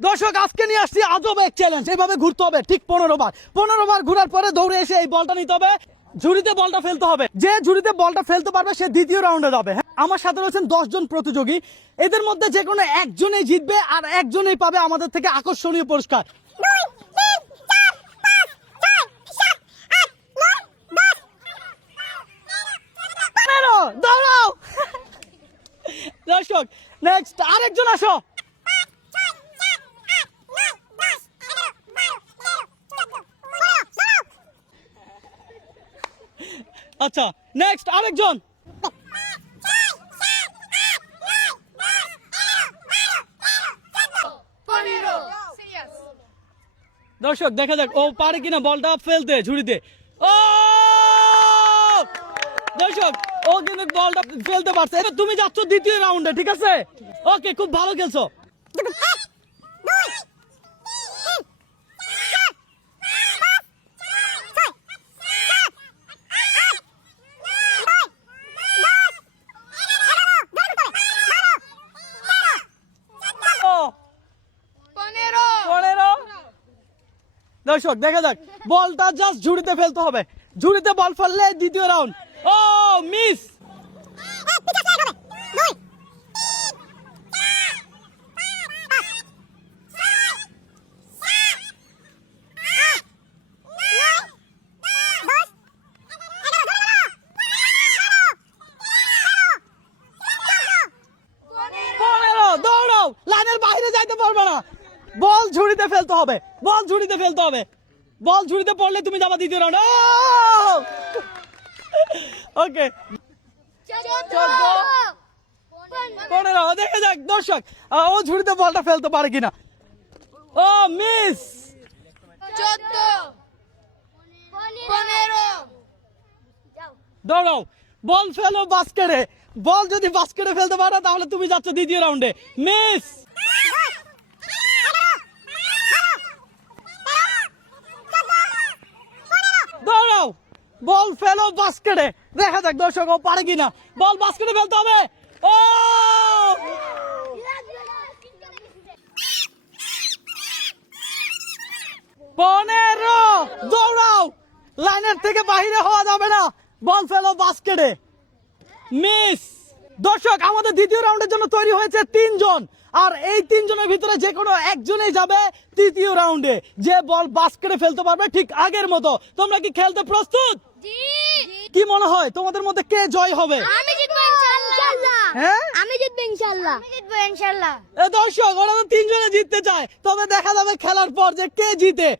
দর্শক আজকে নিয়ে আসছি আজব এক চ্যালেঞ্জ। এইভাবে ঘুরতে হবে ঠিক 15 বার ঘোরার পরে দৌড়ে এসে এই বলটা নিতে হবে, ঝুড়িতে বলটা ফেলতে হবে। যে ঝুড়িতে বলটা ফেলতে পারবে সে দ্বিতীয় রাউন্ডে যাবে। হ্যাঁ, আমার সাথে রয়েছেন 10 জন প্রতিযোগী। এদের মধ্যে যে কোনো একজনেই জিতবে আর একজনেই পাবে আমাদের থেকে আকর্ষণীয় পুরস্কার। দৌড়াও দর্শক, নেক্সট আরেকজন আসো। আচ্ছা, নেক্সট আরেকজন। দর্শক দেখা যাক ও পারে কিনা বলটা ফেলতে ঝুড়িতে। ও দর্শক, ও কিন্তু বলটা ফেলতে পারছে। এবার তুমি যাচ্ছ দ্বিতীয় রাউন্ডে, ঠিক আছে? ওকে, খুব ভালো খেলছো। দর্শক দেখা যাক, বলটা জাস্ট ঝুড়িতে ফেলতে হবে। ঝুড়িতে বল ফেললে দ্বিতীয় রাউন্ড। ও মিস। দৌড়াও, লাইনের বাইরে যাইতে পারবে না। বল ঝুড়িতে ফেলতে হবে, বল ঝুড়িতে ফেলতে হবে। বল ঝুড়িতে পড়লে তুমি যাবা দ্বিতীয় রাউন্ড। ওকে, 15 দেখা যাক দর্শক ও ঝুড়িতে বলটা ফেলতে পারে কিনা। ও মিস। 15 দৌড়াও, বল ফেলো বাস্কেটে। বল যদি বাস্কেটে ফেলতে পারো তাহলে তুমি যাচ্ছ দ্বিতীয় রাউন্ডে। মিস। দৌড়াও, বল ফেলো বাস্কেটে। দেখা যাক দর্শক ও পারে কিনা। বল বাস্কেটে ফেলতে হবে। ও 15। দৌড়াও, লাইনের থেকে বাইরে হওয়া যাবে না। বল ফেলো বাস্কেটে। মিস। দর্শক আমাদের দ্বিতীয় রাউন্ডের জন্য তৈরি হয়েছে 3 জন, আর এই 3 জনের ভিতরে যে কোনো একজনই যাবে তৃতীয় রাউন্ডে। যে বল বাস্কেটে ফেলতে পারবে ঠিক আগের মতো। তোমরা কি খেলতে প্রস্তুত? কি মনে হয় তোমাদের মধ্যে কে জয় হবে? আমি জিতবো ইনশাআল্লাহ। হ্যাঁ, আমি জিতবো ইনশাআল্লাহ। আমি জিতবো ইনশাআল্লাহ। দর্শক ওরা তো 3 জনে জিততে চায়, তবে দেখা যাবে খেলার পর যে কে জিতে।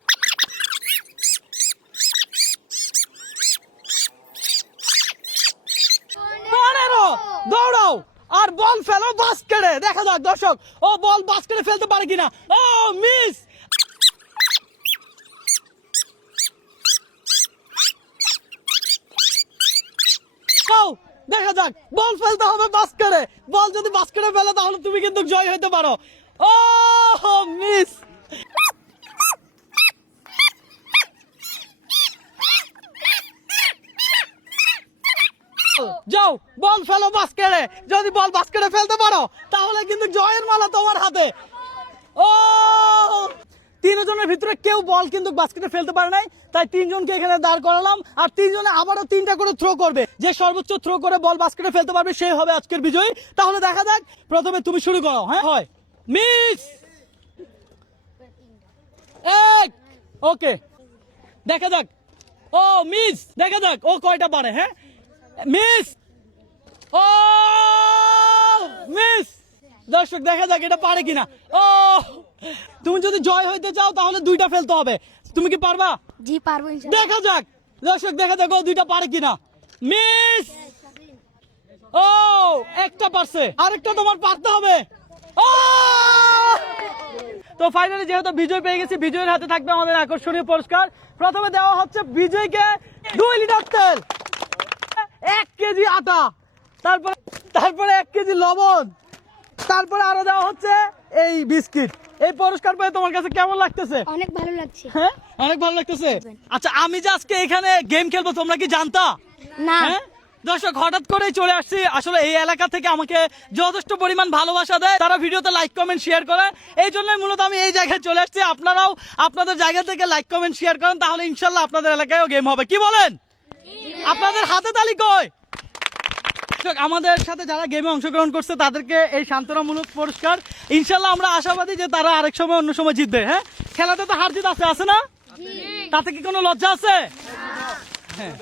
দৌড়াও আর বল ফেলো বাস্কেটে। দেখা যাক দর্শক ও বল বাস্কেটে ফেলতে পারে কিনা। ও মিস। দেখা যাক, বল ফেলতে হবে বাস্কেটে। বল যদি বাস্কেটে ফেলে তাহলে তুমি কিন্তু জয় হতে পারো। ও মিস। যাও, বল ফেলো বাস্কেটে। যদি বল বাস্কেটে ফেলতে পারো তাহলে কিন্তু জয়ের মালা তোমার হাতে। ও 3 জনের ভিতরে কেউ বল কিন্তু বাস্কেটে ফেলতে পারে নাই, তাই 3 জনকে এখানে দাঁড় করালাম। আর 3 জনে আবারও 3টা করে থ্রো করবে। যে সর্বোচ্চ থ্রো করে বল বাস্কেটে ফেলতে পারবে সেই হবে আজকের বিজয়ী। তাহলে দেখা যাক, প্রথমে তুমি শুরু করো। হ্যাঁ, হয় মিস। এক। ওকে, দেখা যাক। ও মিস। দেখা যাক ও কয়টা পারে। হ্যাঁ, মিস। ও মিস। দর্শক দেখা যাক এটা পারে কিনা। ও তুমি যদি জয় হইতে চাও তাহলে 2টা ফেলতে হবে। তুমি কি পারবা? জি পারবো ইনশাআল্লাহ। দেখা যাক দর্শক, দেখা যাক ও 2টা পারে কিনা। মিস। ও একটা পারছে, আরেকটা তোমার পারতে হবে। ও তো ফাইনালি যেহেতু বিজয় পেয়ে গেছি, বিজয়ের হাতে থাকবে আমাদের আকর্ষণীয় পুরস্কার। প্রথমে দেওয়া হচ্ছে বিজয়কে 2 লিটার তেল, 1 কেজি আটা, তারপরে 1 কেজি লবণ, তারপরে আরো দেওয়া হচ্ছে এই বিস্কিট। এই পুরস্কার পেয়ে তোমার কাছে কেমন লাগতেছে? অনেক ভালো লাগছে। হ্যাঁ, অনেক ভালো লাগতেছে। আচ্ছা, আমি যে আজকে এখানে গেম খেলবো তোমরা কি জানতা? না। হ্যাঁ, দর্শক হঠাৎ করেই চলে আসছি, আসলে এই এলাকা থেকে আমাকে যথেষ্ট পরিমাণ ভালোবাসা দেয়, তারা ভিডিওতে লাইক কমেন্ট শেয়ার করে, এই জন্যই মূলত আমি এই জায়গায় চলে আসছি। আপনারাও আপনাদের জায়গা থেকে লাইক কমেন্ট শেয়ার করেন, তাহলে ইনশাল্লাহ আপনাদের এলাকায়ও গেম হবে। কি বলেন? আপনাদের হাতে তালি কই? দর্শক, আমাদের সাথে যারা গেমে অংশগ্রহণ করছে তাদেরকে এই সান্ত্বনামূলক পুরস্কার, ইনশাল্লাহ আমরা আশাবাদী যে তারা আরেক সময় অন্য সময় জিতবে। হ্যাঁ, খেলাতে তো হার জিত আছে না? তাতে কি কোনো লজ্জা আছে? হ্যাঁ।